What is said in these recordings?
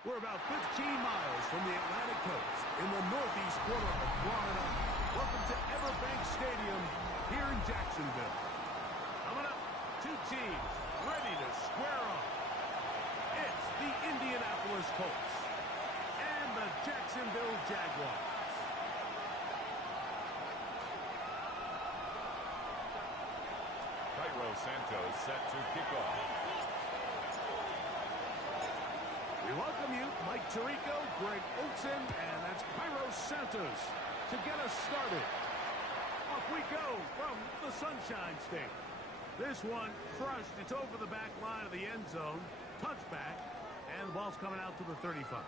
We're about 15 miles from the Atlantic coast in the northeast corner of Florida. Welcome to Everbank Stadium here in Jacksonville. Coming up, two teams ready to square off. It's the Indianapolis Colts and the Jacksonville Jaguars. Santos set to kick off. We welcome you, Mike Tirico, Greg Olson, and that's Cairo Santos to get us started. Off we go from the Sunshine State. This one crushed. It's over the back line of the end zone. Touchback, and the ball's coming out to the 35.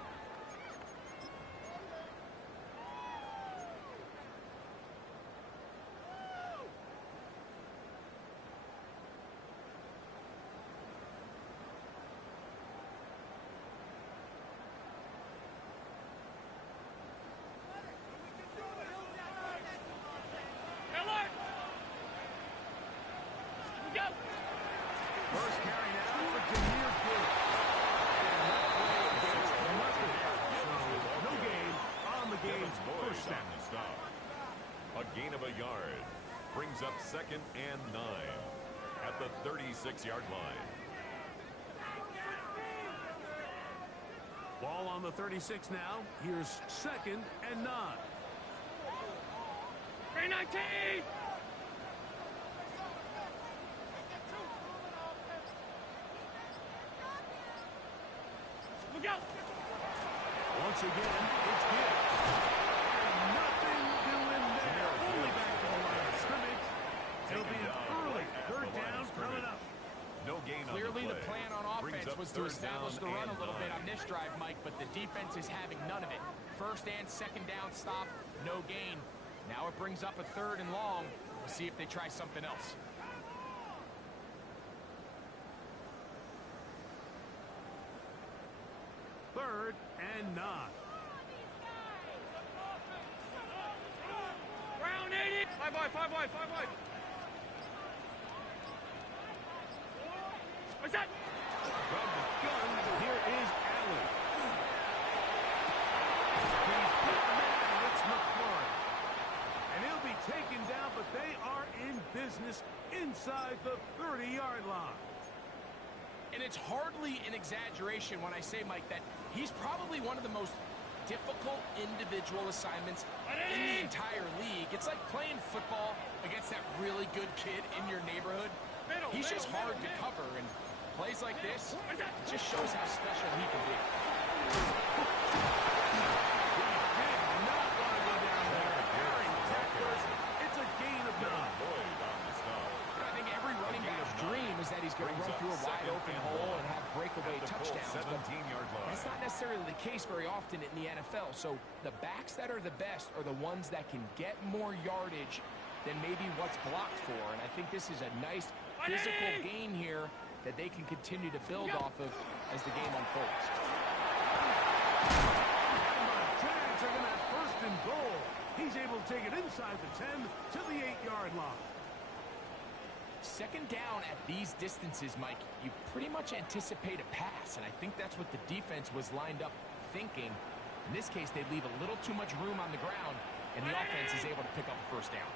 A gain of a yard brings up 2nd and 9 at the 36-yard line. Ball on the 36 now. Here's 2nd and 9. 319! Look out! Once again, it's Gibbs. Nothing doing there. Only back to the line of scrimmage. It'll be an early 3rd down coming up. No gain on Clearly the the plan on offense was to establish the run a little bit on this drive, Mike, but the defense is having none of it. 1st and 2nd down stop, no gain. Now it brings up a 3rd and long. We'll see if they try something else. Third and 9. Round 80! 5 wide, 5 wide, 5 wide. What's that? From the gun, here is Allen. He's put man, it's McLaurin. And he'll be taken down, but they are in business inside the 30-yard line. And it's hardly an exaggeration when I say, Mike, that he's probably one of the most difficult individual assignments in the entire league. It's like playing football against that really good kid in your neighborhood. He's just hard to cover, and plays like this, it just shows how special he can be. It's a gain of 9. I think every running back's dream is that he's going to run through a wide-open hole and have breakaway touchdowns. But that's not necessarily the case very often in the NFL. So the backs that are the best are the ones that can get more yardage than maybe what's blocked for. And I think this is a nice physical gain here that they can continue to build off of as the game unfolds. Jags are going to have 1st and goal. He's able to take it inside the 10 to the 8-yard line. 2nd down at these distances, Mike, you pretty much anticipate a pass, and I think that's what the defense was lined up thinking. In this case, they leave a little too much room on the ground, and the offense is able to pick up a 1st down.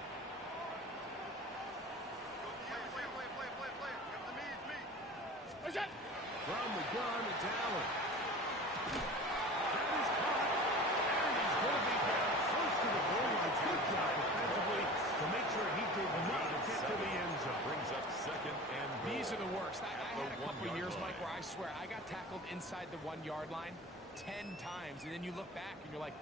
What's that? From the gun, it's Allen. That is caught, and he's going to be down close to the goal line. Good job defensively to make sure he did not get to the end zone. Brings up 2nd and goal. These are the worst. I had a couple of years, Mike, where I swear I got tackled inside the 1-yard line 10 times, and then you look back and you're like,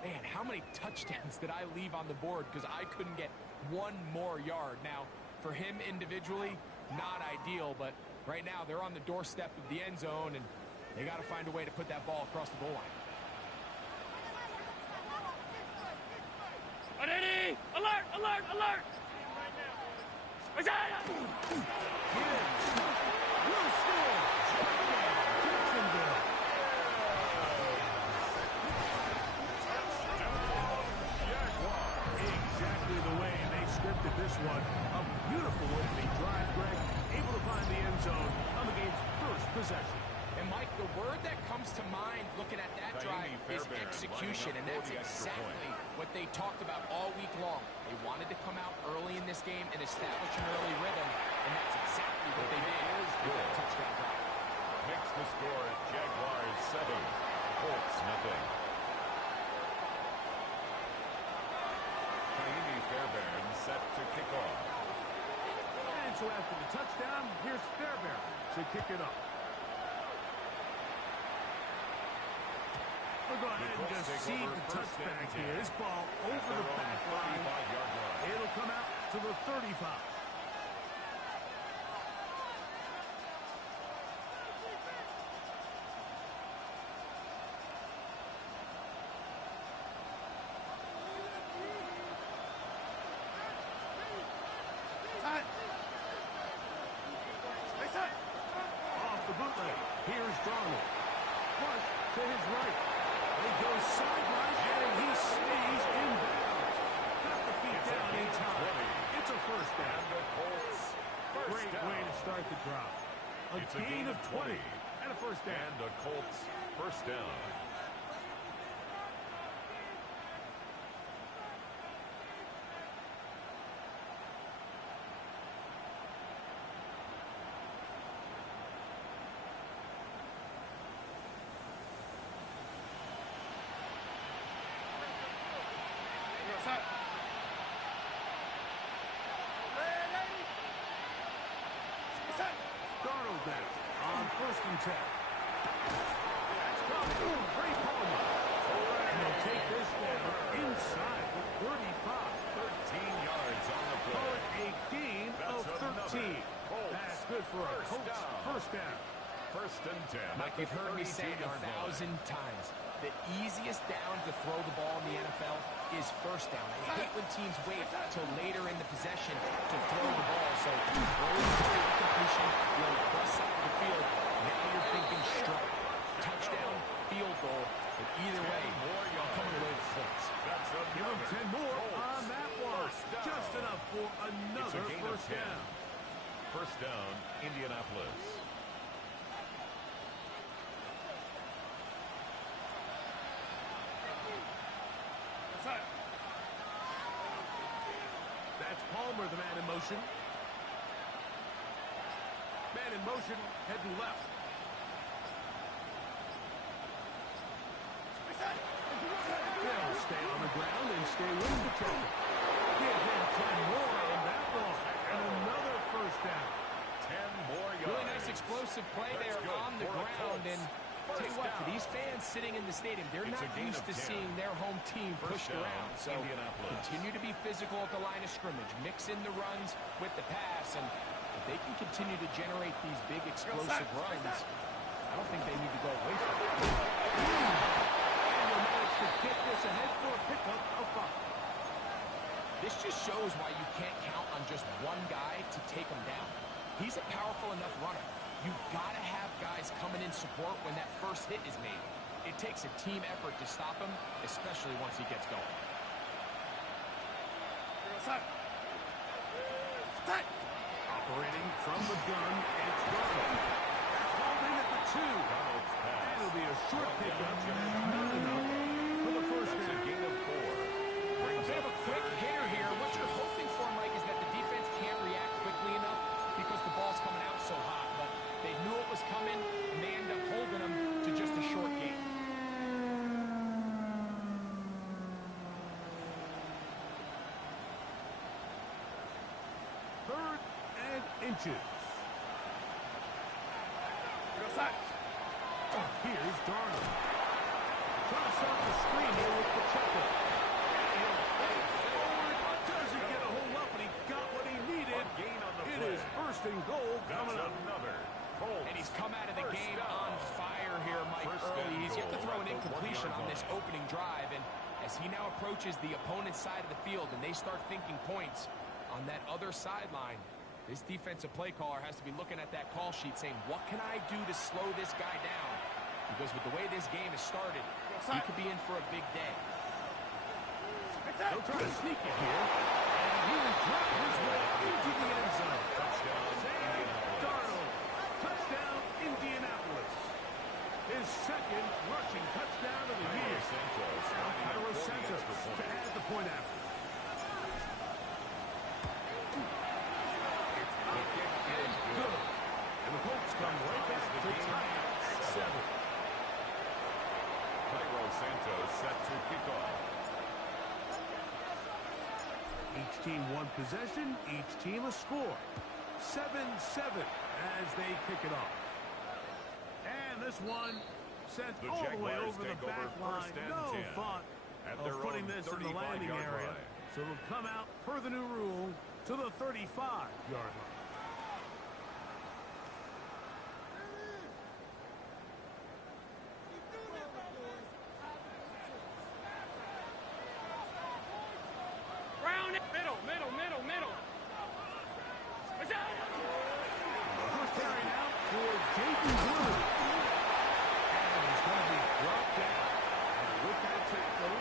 man, how many touchdowns did I leave on the board because I couldn't get one more yard? Now, for him individually, not ideal, but right now they're on the doorstep of the end zone, and they got to find a way to put that ball across the goal line. Ready! Alert! Alert! Alert! What's that? Will score. Jacksonville. Exactly the way they scripted this one. A beautiful opening drive, Greg. Able to find the end zone on the game's 1st possession. And Mike, the word that comes to mind looking at that drive is execution, and that's exactly what they talked about all week long. They wanted to come out early in this game and establish an early rhythm, and that's exactly what they did with that touchdown drive. Makes the score at Jaguars 7, Colts nothing. Fairbairn set to kick off. And so after the touchdown, here's Fairbairn to kick it up. We'll go ahead and just see the touchback here. This ball over the back line. It'll come out to the 35. Off the bootleg. Here's Darnold. Flush to his right. They go sideline, and he stays in bounds. Got the feet down in time. It's a first down. Great way to start the drive. A gain of 20 and a first down. And the Colts first down. Darnold down on 1st and 10. That's caught. Ray Palmer. And they'll take this down inside the 35. 13 yards on the Call play. it a gain of 13. That's good for a Colts first down. 1st and 10. Mike, you've heard me say it 1,000 times. The easiest down to throw the ball in the NFL is first down. I hate when teams wait until later in the possession to throw the ball. So early completion, you're on the plus side of the field. Now you're thinking strike. Touchdown, field goal. But either way, I'm coming away with points. Give him 10 more on that one. Just enough for another first down. First down, Indianapolis. That's Palmer, the man in motion. Man in motion, heading left. They'll stay on the ground and stay with the tackle. Give him 10 more on that ball. And another first down. 10 more yards. Really nice explosive play there on the ground. And tell you what, for these fans sitting in the stadium, they're not used to seeing their home team pushed around. So continue to be physical at the line of scrimmage. Mix in the runs with the pass. And if they can continue to generate these big explosive runs, I don't think they need to go away from it. And they'll manage to get this ahead for a pickup of 5. This just shows why you can't count on just one guy to take him down. He's a powerful enough runner. You've got to have guys coming in support when that first hit is made. It takes a team effort to stop him, especially once he gets going. Operating from the gun, it's Darnold. Called in at the 2. And it'll be a short pickup, and that's not enough for the first down. Gain of 4. They have a quick hitter here. What you're hoping for, Mike, is that the defense can't react quickly enough because the ball's coming out so hot. But they knew it was coming, and they end up holding them to just a short gain. Third and inches. Here's Darnold. Trying to start the screen here with Pacheco. Forward, doesn't get a hold up, but he got what he needed. It is first and goal coming up. And he's come out of the game on fire here, Mike, early. He's yet to throw an incompletion on this opening drive. And as he now approaches the opponent's side of the field and they start thinking points on that other sideline, this defensive play caller has to be looking at that call sheet saying, what can I do to slow this guy down? Because with the way this game has started, he could be in for a big day. They'll try to sneak it here. And he will drop his way into the end zone. Touchdown, Darnold. Touchdown, Indianapolis. possession, each team a score. 7-7 as they kick it off. And this one sent all the way over the back line. No thought of putting this in the landing area. So it'll come out per the new rule to the 35-yard line. Middle. First carry out for Jaden Blue. And he's going to be brought down. And with that tackle,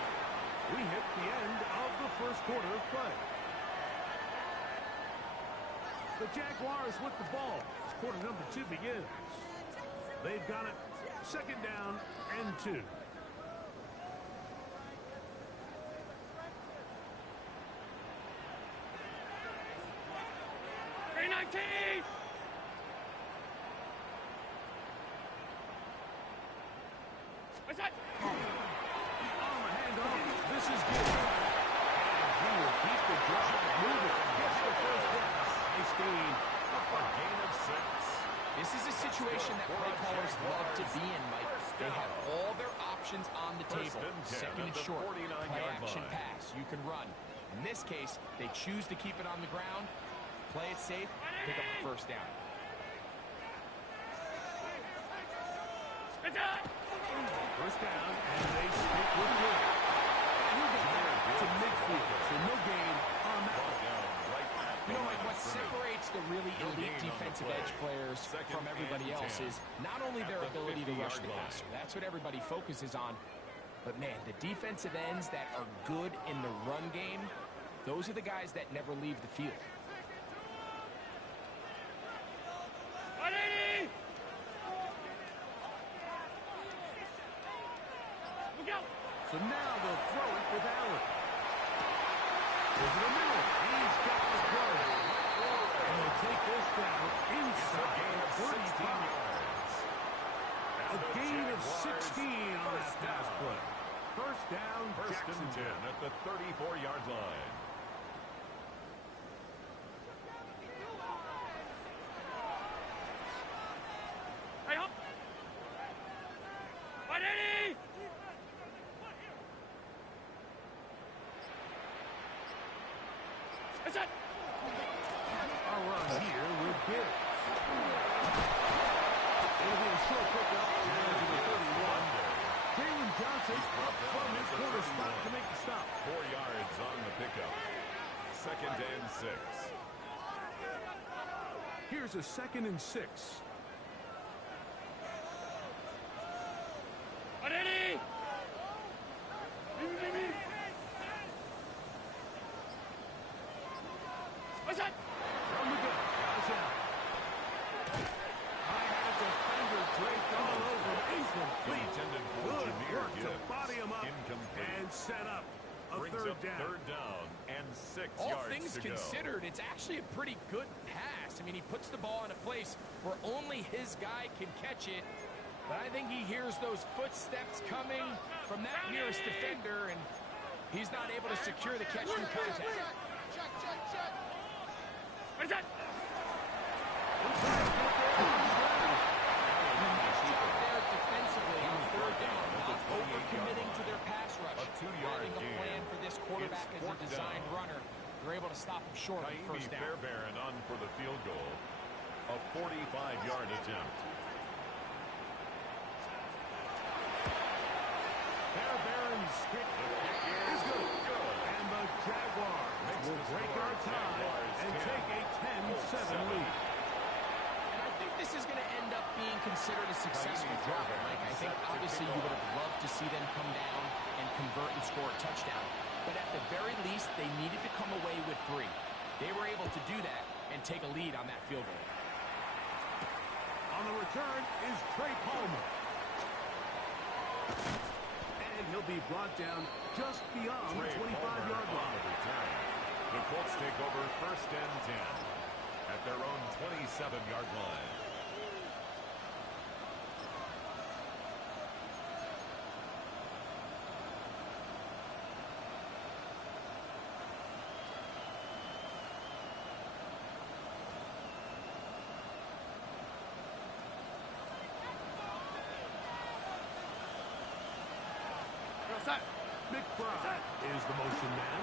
we hit the end of the first quarter of play. The Jaguars with the ball as quarter number 2 begins. They've got it 2nd down and 2. What's that? On the handoff, this is good. And he will keep the drive moving. Gets the first down. Nice gain. A gain of 6. This is a situation that play callers love to be in, Mike. They have all their options on the table. 2nd and short, play action pass. You can run. In this case, they choose to keep it on the ground, play it safe, pick up the first down. First down, and they stick with it. To midfield, so no gain on that one. You know, Mike, what separates the really elite defensive edge players from everybody else is not only their ability to rush the passer. That's what everybody focuses on. But, man, the defensive ends that are good in the run game, those are the guys that never leave the field. So now they'll throw it with Allen. Over the middle. He's got the throw. And they'll take this down inside 35. A gain of 16 on that pass play. First down, First and 10 at the 34-yard line. A run here with Gibbs. It'll be a short pickup down to the 31. Jalen Johnson up from his corner spot to make the stop. 4 yards on the pickup. 2nd and 6. Here's a 2nd and 6. What's that? From the gun, guys out. I had a defender draped all over him. Incomplete. Intended for Good Jameer work to Gibbs. body him up Incomplete. and set up a Brings third up down. 3rd down and 6 All yards things to considered, it's actually a pretty good pass. I mean, he puts the ball in a place where only his guy can catch it. But I think he hears those footsteps coming from that nearest defender, and he's not able to secure the catch from contact. What's that? There defensively on 3rd down, not overcommitting to their pass rush. A 2-yard Having a gain. plan for this quarterback It's as a 4th designed down. runner. They're able to stop him short of the Kaimi first down. Fairbairn on for the field goal. A 45-yard attempt. Fairbairn's kick is good. And the Jaguars will break our tie and take a 10-7 lead. And I think this is going to end up being considered a successful drive. Like, I think obviously you would have loved to see them come down and convert and score a touchdown. But at the very least, they needed to come away with 3. They were able to do that and take a lead on that field goal. On the return is Trey Palmer. And he'll be brought down just beyond the 25-yard line. The Colts take over 1st and 10 at their own 27-yard line. 5 is the motion man.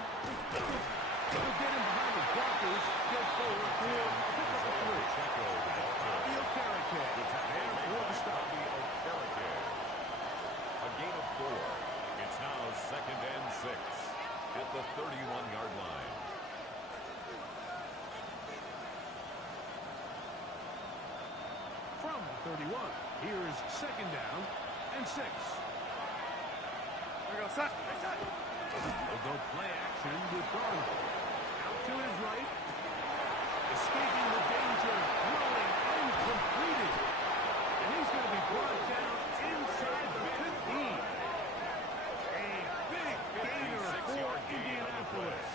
He'll get him behind the blockers. Go forward for a pickup of 3. That's Bobby Okereke. There for the stop. A gain of 4. It's now 2nd and 6 at the 31-yard line. From the 31, here's 2nd down and 6. There we go, set. They'll go play action with Darnold. Out to his right. Escaping the danger. Throwing uncompleted. And he's going to be brought down inside the 15. A big gainer for Indianapolis.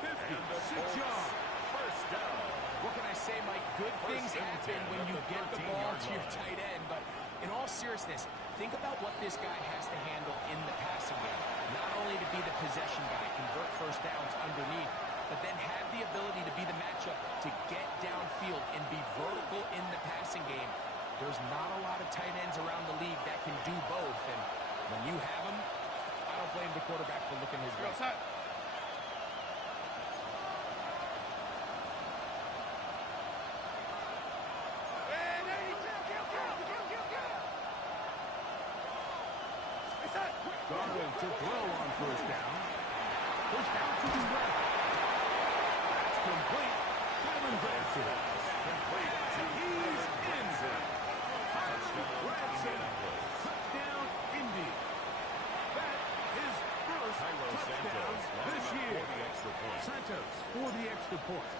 56 yards. First down. What can I say, Mike? Good things happen when you get the ball to your tight end, but in all seriousness, think about what this guy has to handle in the passing game. Not only to be the possession guy, convert first downs underneath, but then have the ability to be the matchup to get downfield and be vertical in the passing game. There's not a lot of tight ends around the league that can do both, and when you have them, I don't blame the quarterback for looking his way. Darnold to throw on first down. Pushed out to his left. That's complete. Kevin Branson. Complete. He's in. Touchdown, Indy. That is first touchdown this year. Santos for the extra point.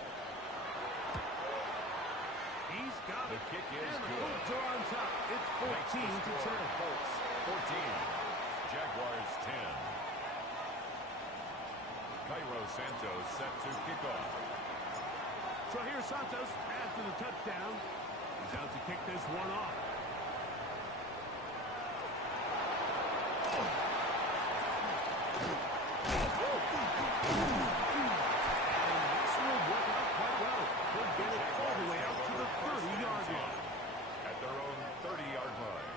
He's got it. The kick is and the good. Colts are on top. It's 14-10. Colts 14. Jaguars 10. Cairo Santos set to kick off. So here's Santos after the touchdown. He's out to kick this one off. And this will work out quite well. He'll get it all the way out to the 30-yard line. At their own 30-yard line.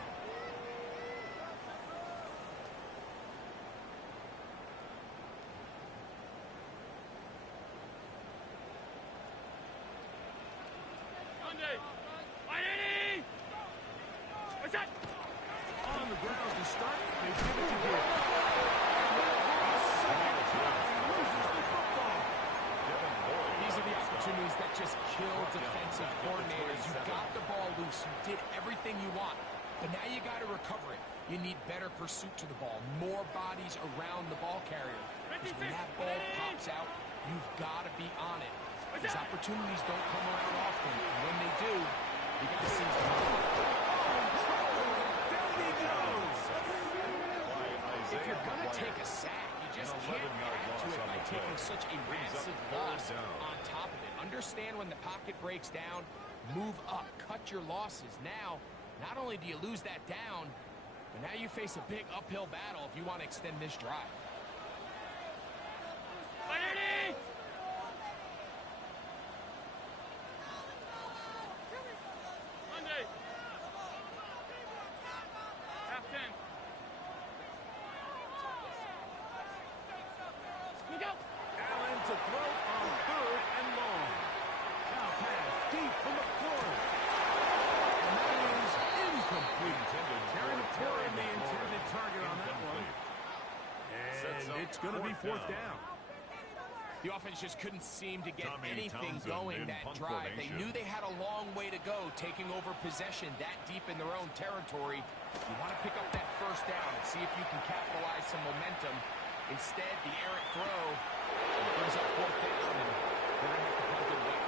On the ground to start, they give it to him. Loses the football. These are the opportunities that just kill defensive coordinators. You got the ball loose. You did everything you want. But now you got to recover it. You need better pursuit to the ball. More bodies around the ball carrier. Because when that ball pops out, you've got to be on it. These opportunities don't come around often. And when they do, you get to see if you're going to take a sack, you just can't add to it by taking such a massive loss on top of it. Understand when the pocket breaks down, move up, cut your losses. Now, not only do you lose that down, but now you face a big uphill battle if you want to extend this drive. Allen to throw on 3rd and long. Now pass deep from the corner. And that is incomplete. Terry McLaurin, the intended target on that one. And it's going to be 4th down. The offense just couldn't seem to get anything going that drive. They knew they had a long way to go, taking over possession that deep in their own territory. You want to pick up that first down and see if you can capitalize some momentum. Instead, the errant throw brings up 4th down, and they're going to have to punt it away.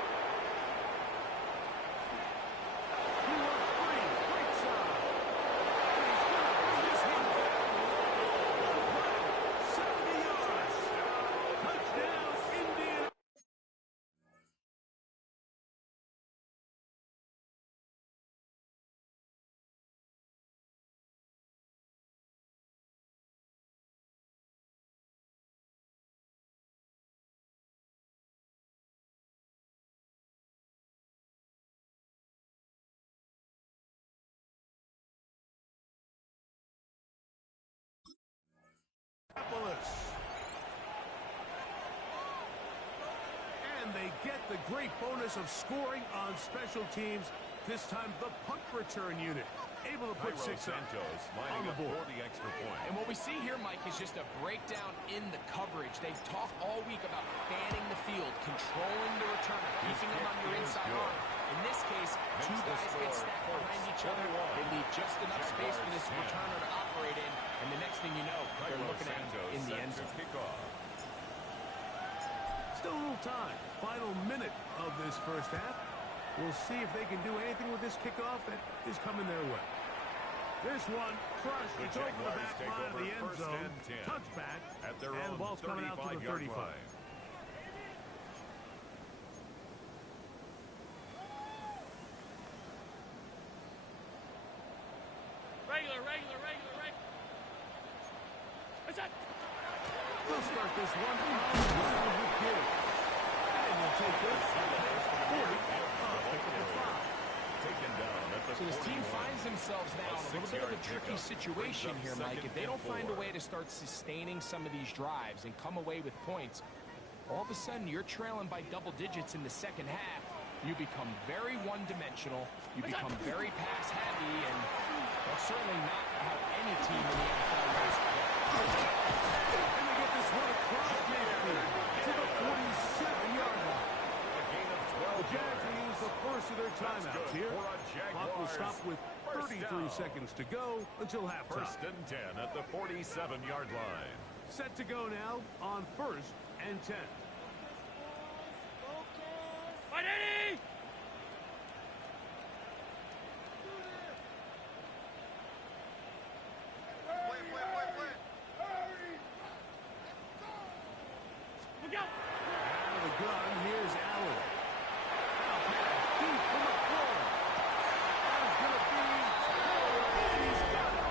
get the great bonus of scoring on special teams. This time, the punt return unit able to put six on the board. For the extra point. And what we see here, Mike, is just a breakdown in the coverage. They've talked all week about fanning the field, controlling the returner, keeping them on your inside arm. In this case, two guys get stacked behind each other. They leave just enough space for this returner to operate in, and the next thing you know, they're looking at him in the end zone. Still a little time. Final minute of this first half. We'll see if they can do anything with this kickoff that is coming their way. This one crushed. It's over the back line of the end zone. Touchback. At their and the ball's coming out to the 35. Regular. What's that? We'll start this one with Gill. And we'll take this 40. Taken down at the So this team 41. finds themselves now in a little bit of a tricky situation here, Mike. If they don't find a way to start sustaining some of these drives and come away with points, all of a sudden you're trailing by double digits in the second half. You become very one-dimensional. You become very pass-heavy, and that's certainly not how any team in the NFL wants to play. And they get this one across midfield to the 47-yard line. A gain of 12 The Jags will use the first of their timeouts here. for a Clock will stop with First 33 down. seconds to go until halftime. First and 10 at the 47-yard line. Set to go now on 1st and 10. Fight Eddie! Look out! Out of the gun, here's Allen. Now pass deep from the corner. That is going to be, and he's got it.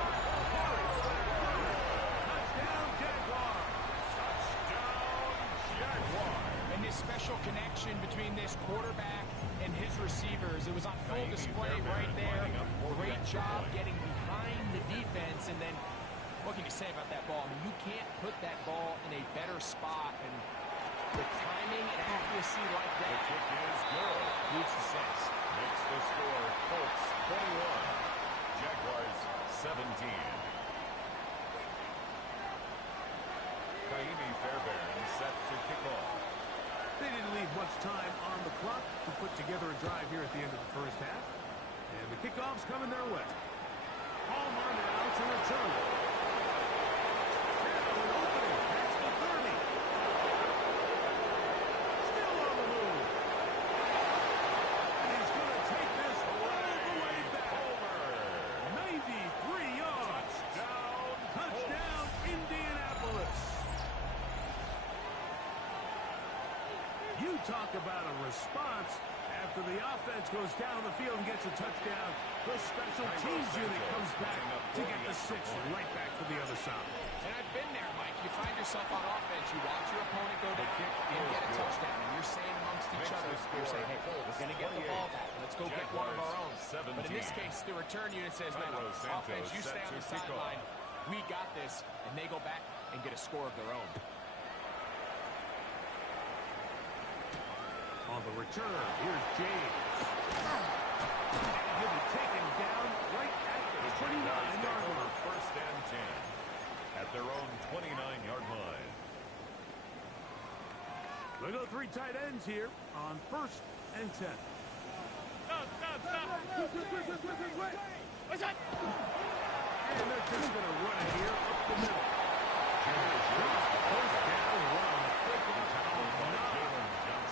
Touchdown, Jaguars. And this special connection between this quarterback and his receivers, it was on full display right there. Great job getting behind the defense, and then what can you say about that ball? I mean, you can't put that ball in a better spot, and with timing and accuracy like that, The kick is good. leads to six. Makes the score Colts 21. Jaguars 17. Kaimi Fairbairn set to kick off. They didn't leave much time on the clock to put together a drive here at the end of the first half. And the kickoff's coming their way. Palmer now to return. Now an opening past the 30. Still on the move. And he's going to take this all the way back. Over. 93 yards. Touchdown, Indianapolis. You talk about a response after the offense goes down the field and gets a touchdown. The special teams unit comes back to get the 6 right back for the other side. And I've been there, Mike. You find yourself on offense, you watch your opponent go down and get a touchdown, and you're saying amongst each other, you're saying, hey, we're going to get the ball back. Let's go get one of our own. But in this case, the return unit says, no, offense, you stay on the sideline. We got this, and they go back and get a score of their own. On the return, here's James. And he'll be taken down right at the 29-yard line. First and 10 at their own 29-yard line. They go 3 tight ends here on 1st and 10. Stop! What's that? And they're just going to run it here up the middle. First down, run.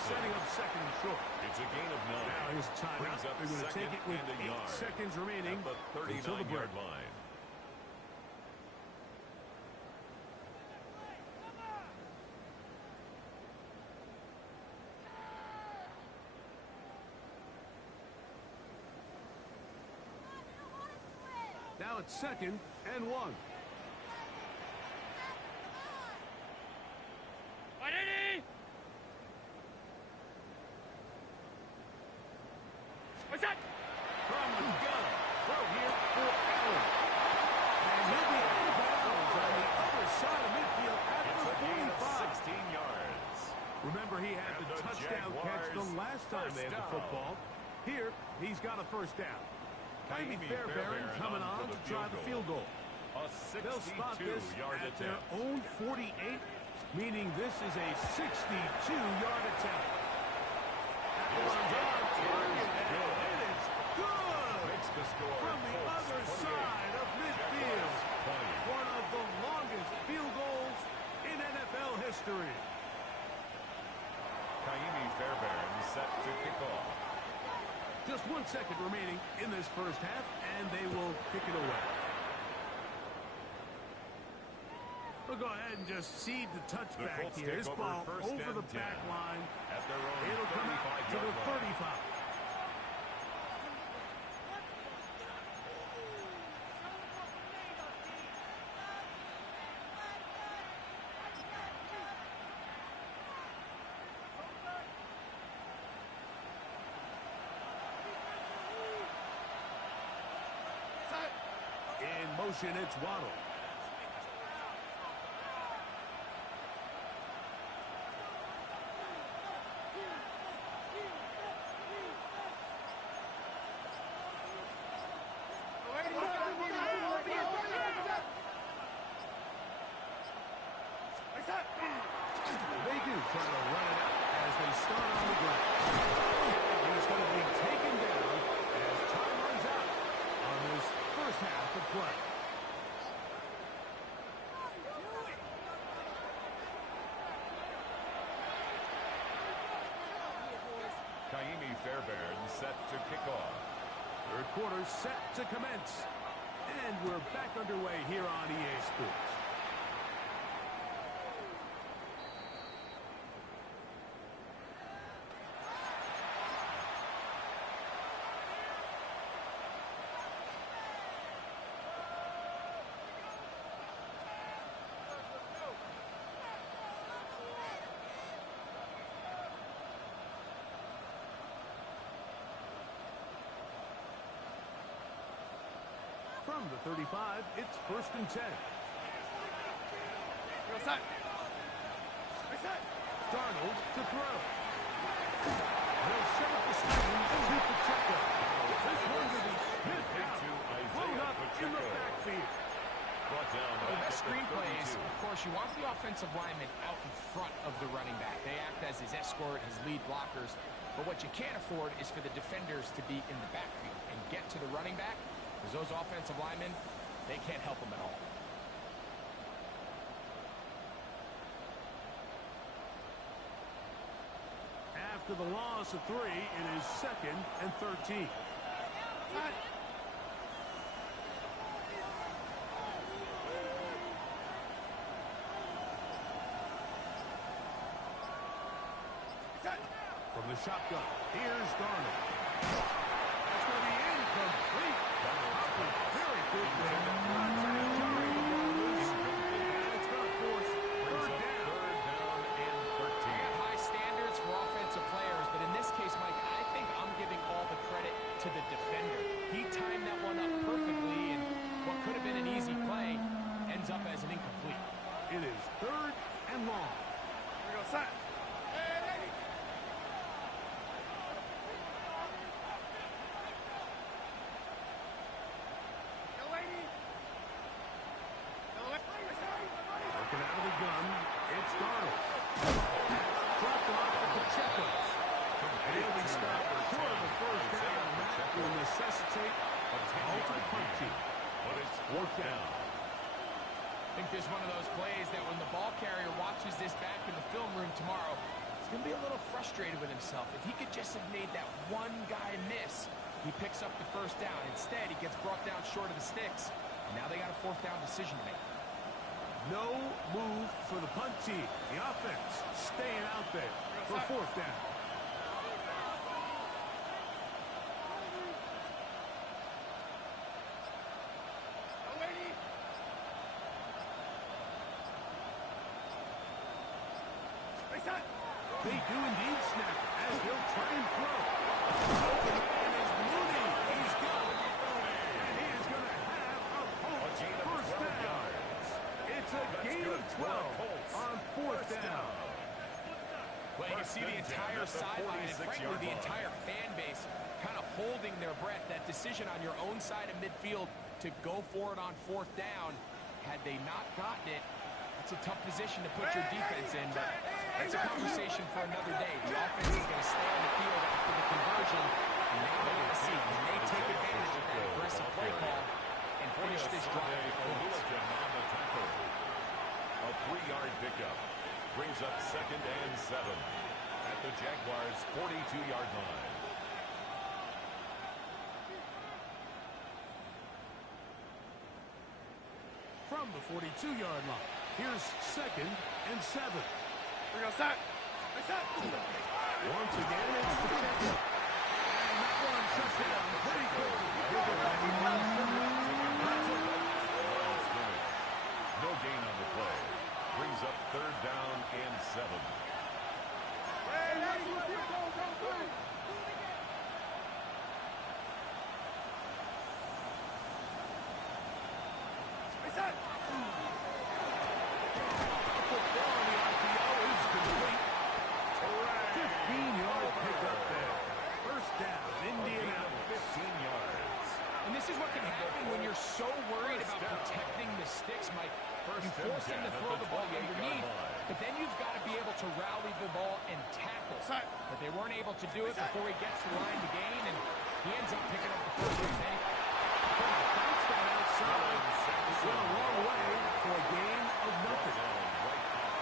Setting up 2nd and short. It's a gain of 9. Now here's a timeout. They're going to take it with 8 seconds remaining at the until the break. 39-yard line. Now it's 2nd and 1. Fight Eddie! What's that? From the gun. Throw here for Allen. And he'll be out of bounds on the other side of midfield at It's the a gain of 45. 16 yards. Remember, he had And the the touchdown catch Jaguars he's got a first down. Kaimi Fairbairn coming on to try the field goal. They'll spot this at their own 48, meaning this is a 62-yard attempt. It is good from the other side of midfield. One of the longest field goals in NFL history. Kaimi Fairbairn set to kick off. Just 1 second remaining in this first half, and they will kick it away. We'll go ahead and just seed the touchback here. This ball over the back line. It'll come out to the 35. In motion, it's Waddle. They do try to run it out as they start on the ground. He's going to be taken down as time runs out on this first half of play. Kaimi Fairbairn set to kick off. Third quarter set to commence. And we're back underway here on EA Sports. From the 35, it's 1st and 10. Darnold to throw. They'll set up the screen to Pacheco. This one to be sniffed out. Blown up in the backfield. The best screenplays, of course, you want the offensive lineman out in front of the running back. They act as his escort, his lead blockers. But what you can't afford is for the defenders to be in the backfield and get to the running back. Because those offensive linemen, they can't help them at all. After the loss of 3, it is 2nd and 13. From the shotgun, here's Darnold. That's going to be incomplete. Very good there. It's going to force third down and 13. They have high standards for offensive players, but in this case, Mike, I think I'm giving all the credit to the defender. He timed that one up perfectly, and what could have been an easy play ends up as an incomplete. It is 3rd and long. Here we go, set. Working out of the gun, it's Darnold. Dropped off to Pacheco. And he'll be stopped short of the first down, and that will necessitate a ultimate punt team. But it's 4th down. I think there's one of those plays that when the ball carrier watches this back in the film room tomorrow, he's going to be a little frustrated with himself. If he could just have made that one guy miss, he picks up the first down. Instead, he gets brought down short of the sticks. And now they got a 4th down decision to make. No move for the punt team. The offense staying out there for 4th down. They do indeed snap it as he'll try and throw. Open man is Mooney. He's got it. And he is going to have a Colts first down. It's a gain of 12 on 4th down. Well, you can see the entire sideline and, frankly, the entire fan base kind of holding their breath. That decision on your own side of midfield to go for it on 4th down, had they not gotten it, it's a tough position to put your defense in, but that's a conversation for another day. The offense is going to stay on the field after the conversion, and now they want to see, can they take advantage of that aggressive play call and finish this drive with points. A 3-yard pickup brings up 2nd and 7 at the Jaguars' 42-yard line. From the 42-yard line, here's 2nd and 7. We're going to start. Once again, it's the catcher. And that one shut down pretty quickly. No gain on the play. Brings up 3rd down and 7. This is what can happen when you're so worried about protecting the sticks, Mike. You force him to throw the ball underneath, but then you've got to be able to rally the ball and tackle. But they weren't able to do it before he gets the line to gain, and he ends up picking up the first down. Bounce that outside. Went a long way for a gain of nothing.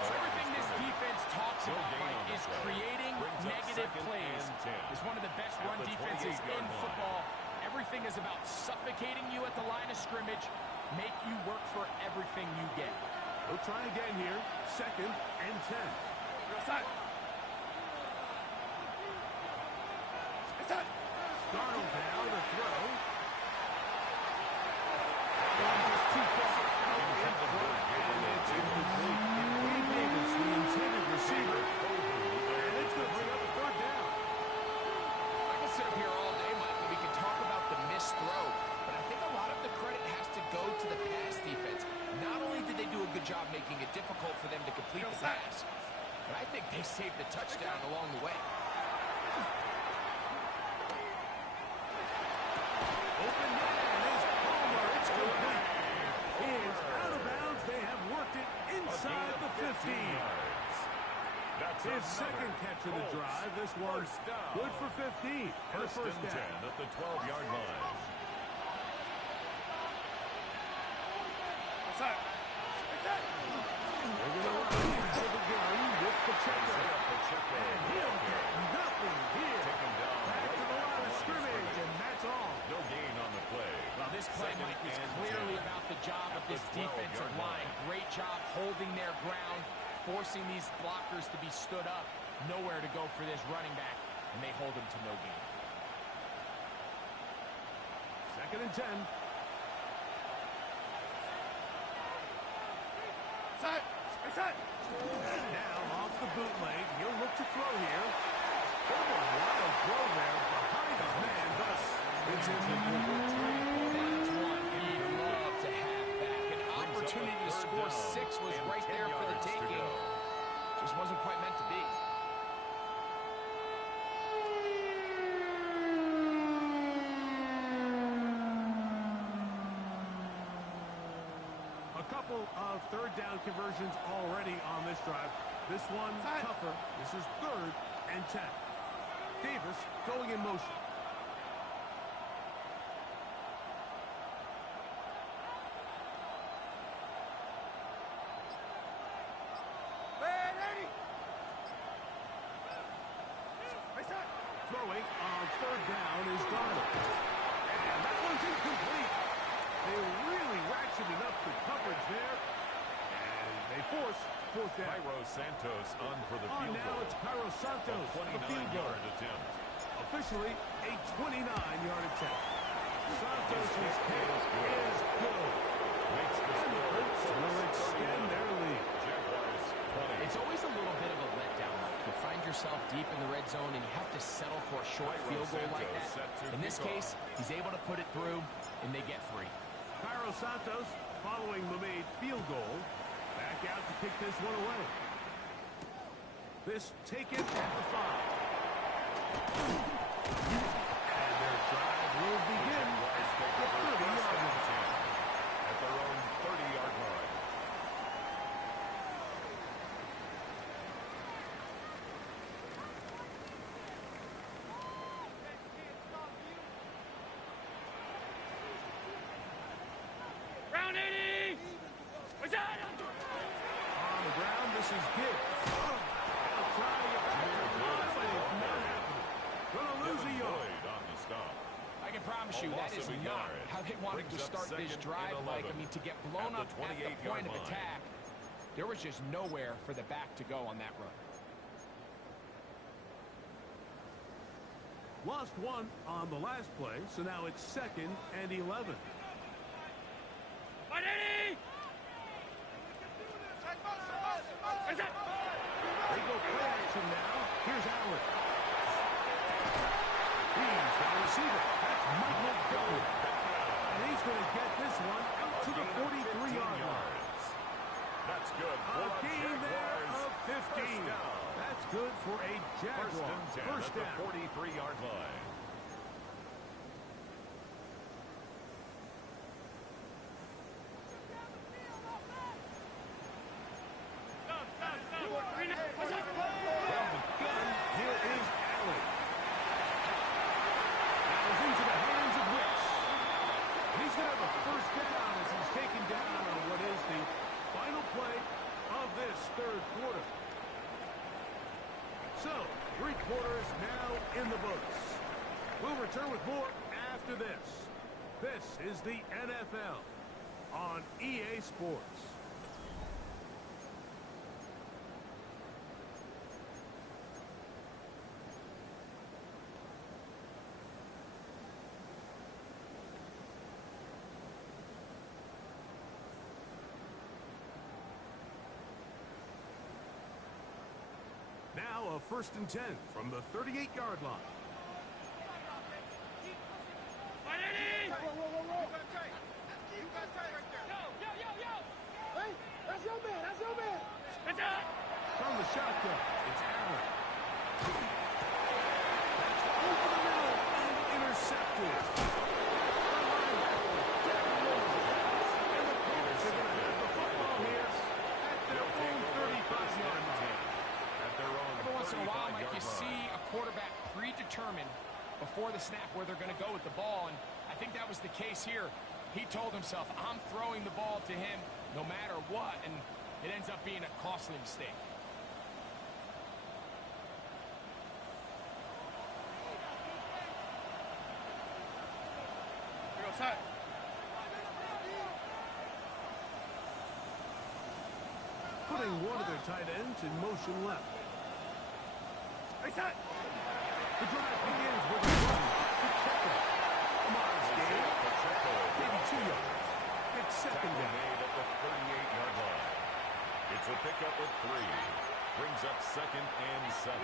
So everything this defense talks about, Mike, is creating negative plays. It's one of the best run defenses in football. Everything is about suffocating you at the line of scrimmage, make you work for everything you get. We'll try again here. 2nd and 10. Darnold now to throw. One just too far out in front, and it's incomplete. Wade Davis, the intended receiver, and it's going to bring up a 3rd down. I can sit up here all day, Mike, and we can talk about the missed throw, but I think a lot of the credit has to go to the pass defense. Not only did they do a good job making it difficult for them to complete the pass, but I think they saved the touchdown along the way. Open man is Palmer. It's complete. He is out of bounds. They have worked it inside the 15. That's his 2nd catch of the drive. This one's good for 15. First and 10 at the 12-yard line. They're going to run into the gun with Pacheco. And he'll get nothing here. Back to the line of scrimmage, and that's all. No gain on the play. Well, this play, Mike, is clearly about the job of this defensive line. Great job holding their ground, forcing these blockers to be stood up. Nowhere to go for this running back, and they hold him to no gain. 2nd and 10. And now off the bootleg, he'll look to throw here. Oh, a wild throw there behind his man, thus it's incomplete. That's one he'd love to have back. An opportunity to score 6 was right there for the taking. Just wasn't quite meant to be. A couple of 3rd down conversions already on this drive. This one tougher. This is 3rd and 10. Davis going in motion. Throwing on 3rd down is Darnold. And that one's incomplete. They really ratcheted up the coverage there. And they force 4th down. Cairo Santos on for the field now goal. it's Cairo Santos for the field goal. 29-yard attempt. Officially a 29-yard attempt. Santos' kick is good. Makes the And the Colts will extend their lead. Jaguars 20. It's always a little bit of a letdown, Mike. You find yourself deep in the red zone, and you have to settle for a short field goal like that. In this case, he's able to put it through, and they get 3. Cairo Santos following the made field goal. Back out to kick this one away. This taken at the 5. And they're Drive will begin at the 30-yard line. At their own 30-yard line. Round 80! What's that? On the ground, this is good. I'll try to get back to the line, but it's not happening. Gonna lose a yard. On the stop. I can promise you that is not how they wanted to start this drive, Mike. I mean, to get blown up at the point of attack, there was just nowhere for the back to go on that run. Lost one on the last play, so now it's 2nd and 11. 180! What's that? They go play action now. Here's Allen. He's got a receiver. That's Michael Gallup. And he's going to get this one out to the 43-yard line. That's good. A gain there of 15. That's good for a Jaguar. First down. At the 43-yard line. So, 3 quarters now in the books. We'll return with more after this. This is the NFL on EA Sports. Now a 1st and 10 from the 38-yard line. 180! Hey, that's your man, that's your man. What's that? From the shotgun, it's Allen. That's over the middle and intercepted. And the Colts are going to have the football here at their own 35-yard line. Every once in a while, Mike, you see a quarterback predetermined before the snap where they're going to go with the ball, and I think that was the case here. He told himself, I'm throwing the ball to him no matter what, and it ends up being a costly mistake. Here goes that. Putting one of their tight ends in motion left. What's that? The drive begins with a run. Pacheco. A modest gain. Maybe 2 yards. It's 2nd down. Made at the 38-yard line. It's a pickup of 3. Brings up 2nd and 7.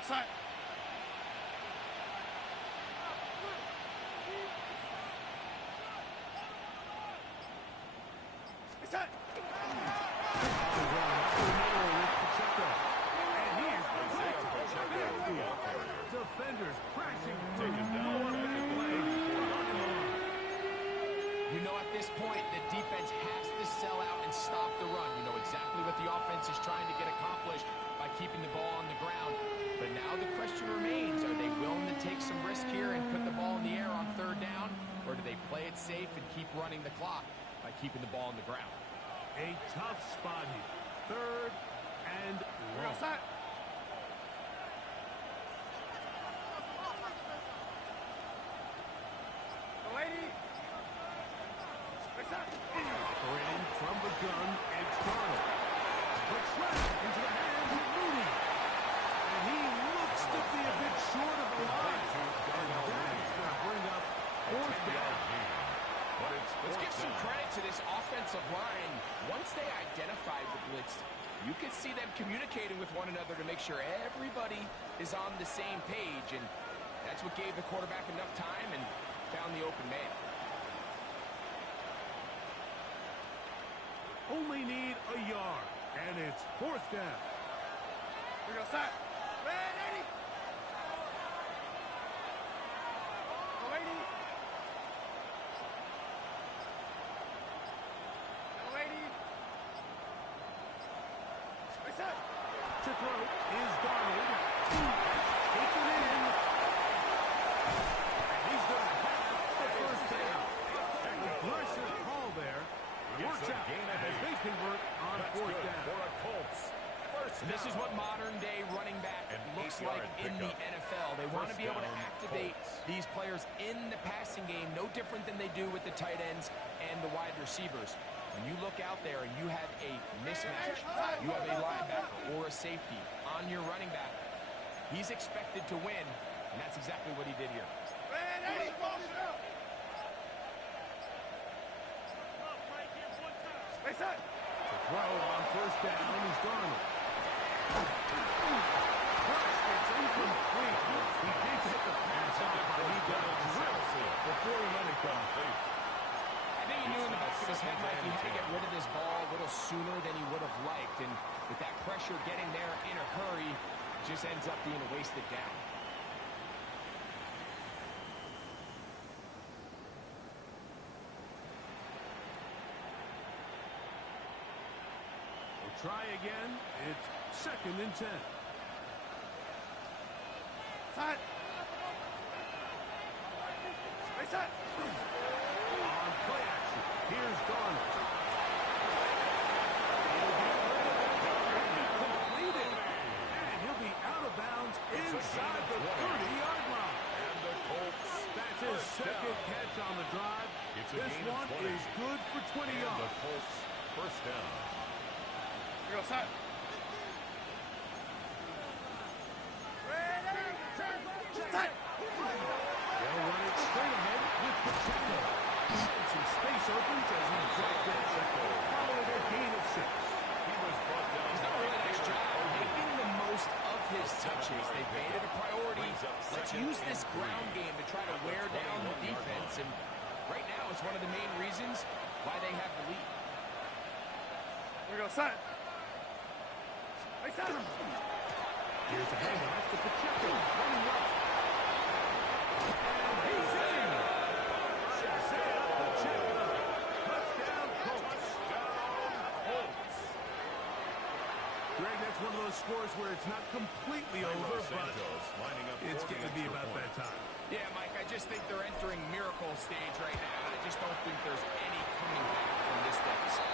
Outside. It's that. Defenders crashing Taken down. You know, at this point, the defense has to sell out and stop the run. You know exactly what the offense is trying to get accomplished by keeping the ball on the ground. But now the question remains, are they willing to take some risk here and put the ball in the air on 3rd down? Or do they play it safe and keep running the clock by keeping the ball on the ground? A tough spot here. 3rd and long. Outside. Operating from the gun, it's Darnold. Quick slap into the hands of Mooney. And he looks to be a bit short of the line. And that's going to bring up 4th down. Let's give some credit to this offensive line. Once they identified the blitz, you you can see them communicating with one another to make sure everybody is on the same page, and that's what gave the quarterback enough time and found the open man. Only need a yard, and it's 4th down. Here we go, start. Ready? Go 80. Go 80. Reset. To throw is Darnold. Take it in. And he's going to have the 1st down. Aggressive call there. Works out as they convert on 4th down. For a Colts. This is what modern-day running back looks like in the NFL. They want to be able to activate these players in the passing game, no different than they do with the tight ends and the wide receivers. When you look out there and you have a mismatch, you have a linebacker or a safety on your running back, he's expected to win, and that's exactly what he did here. Ready? Reset. The throw on 1st down is Darnold. First, it's incomplete. He did hit the pass off, but he got drilled before he let it go. I think he knew in the back of his head, Mike, he had to get rid of this ball a little sooner than he would have liked, and with that pressure getting there in a hurry, it just ends up being a wasted down. Try again. It's 2nd and 10. Set. Reset. On play action, here's Darnold. Completed. And he'll be out of bounds inside the 30-yard line. And the Colts. That's his 2nd catch on the drive. This one is good for 20 yards. The Colts 1st down. Here we go, set. Ready? Set. They'll run it straight ahead with Pacheco. Some space opens as he dropped that following a gain of 6. He was brought down. He's done a really nice job making the most of his touches. They've made it a priority. Let's use this ground game to try to wear down the defense, and right now it's one of the main reasons why they have the lead. Here we go, set. Reset. Here's a handoff to Pacheco. Running left. And he's in. Isaiah Pacheco. Touchdown, Colts. Greg, that's one of those scores where it's not completely over, but it's going to be about that time. Yeah, Mike, I just think they're entering miracle stage right now. I just don't think there's any coming back from this deficit.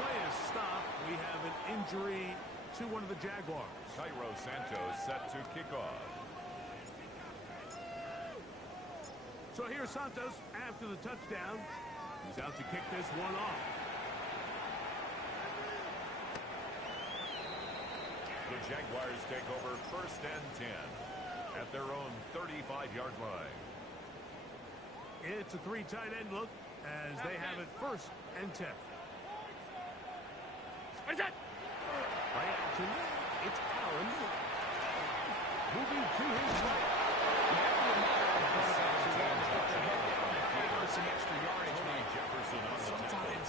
Play is stopped. We have an injury to one of the Jaguars. Cairo Santos set to kick off. So here's Santos after the touchdown. He's out to kick this one off. The Jaguars take over 1st and 10 at their own 35-yard line. It's a 3 tight end look as they have it 1st and 10. Reset. Play action. It's Allen. Moving to his right. Some extra yardage, man. Sometimes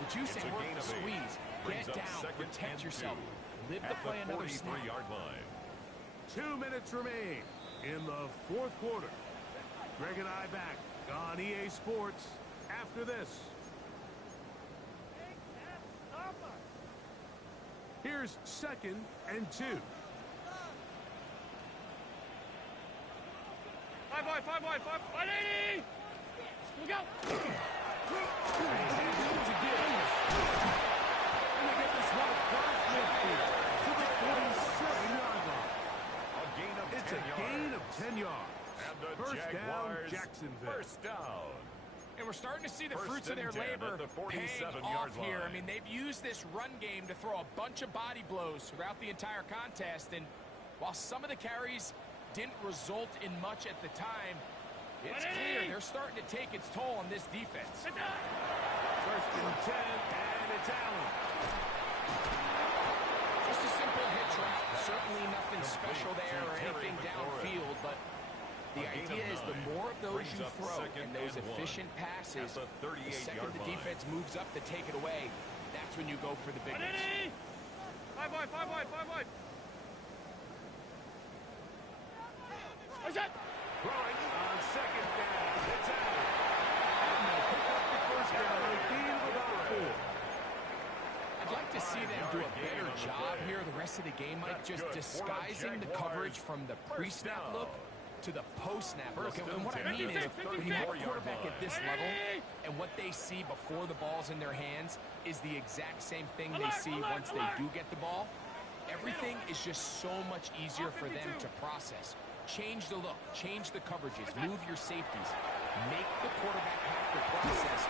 the juice ain't worth the squeeze. Get down, protect yourself. Live to play another snap. 43-yard line. 2 minutes remain in the 4th quarter. Greg and I back on EA Sports after this. Here's 2nd and 2. 5 wide, 5 wide, 180. Here we go. And they get this one across midfield to the 47-yard line. A gain of 10 It's a gain of 10 yards. And the 1st down, Jaguars, Jacksonville. 1st down. And we're starting to see the 1st fruits of and their 10 labor at the paying 47-yard off here. I line. mean, they've used this run game to throw a bunch of body blows throughout the entire contest. And while some of the carries didn't result in much at the time, it's clear they're starting to take its toll on this defense. 1st and 10, and it's Allen. hit, Trent. Certainly nothing special there or anything downfield, but the idea is the more of those you throw and those efficient passes, the second the defense moves up to take it away, that's when you go for the big ones. 5 wide, 5 wide, 5 wide. Where's that? Throwing on second down. It's out. And they'll pick up the first down on a gain of about 4. I'd like to see them do a better job here the rest of the game, Mike, just disguising the coverage from the pre-snap look to the post-snap look. And what I mean is, when you have a quarterback at this level, and what they see before the ball's in their hands is the exact same thing they see once they do get the ball, everything is just so much easier for them to process. Change the look, change the coverages, move your safeties, make the quarterback have to process.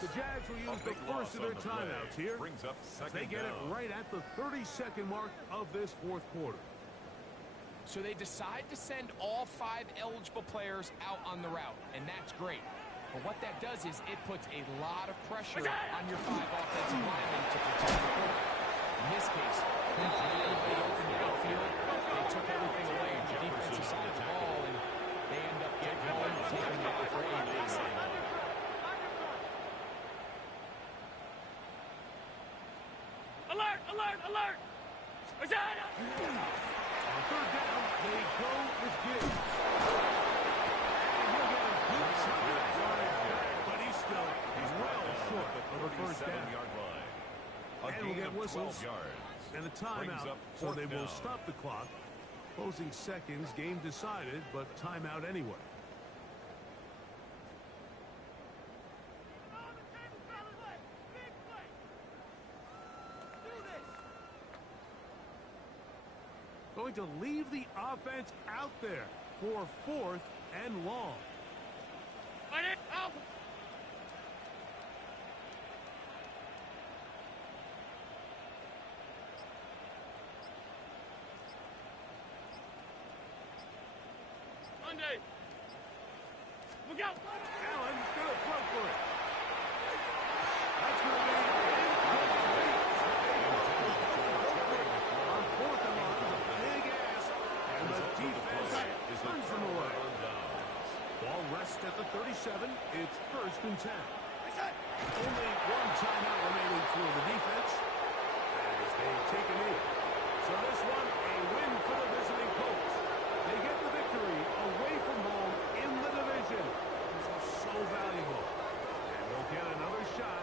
The Jags will use the first of their timeouts here. Brings up They get it right at the 32nd mark of this fourth quarter. So they decide to send all 5 eligible players out on the route, and that's great. But what that does is it puts a lot of pressure on your 5 offensive linemen to protect the quarterback. In this case, everybody open downfield, they took everything away on the defensive side of the ball, and they end up getting home and taking it out for a big save. Alert, alert, alert. Where's that? On third down, they go with Gibbs. And he'll get a good chunk of that yardage back, but he's well short of a first down. And we'll get whistles and a timeout, so they will stop the clock. Closing seconds, game decided, but timeout anyway. Going to leave the offense out there for 4th and long. Fight it, out. Monday. Look out. Allen gonna throw for it. That's going to be incomplete. On 4th and long, a big ask, and the defense turns them away. Ball rests at the 37. It's 1st and 10. Only one timeout remaining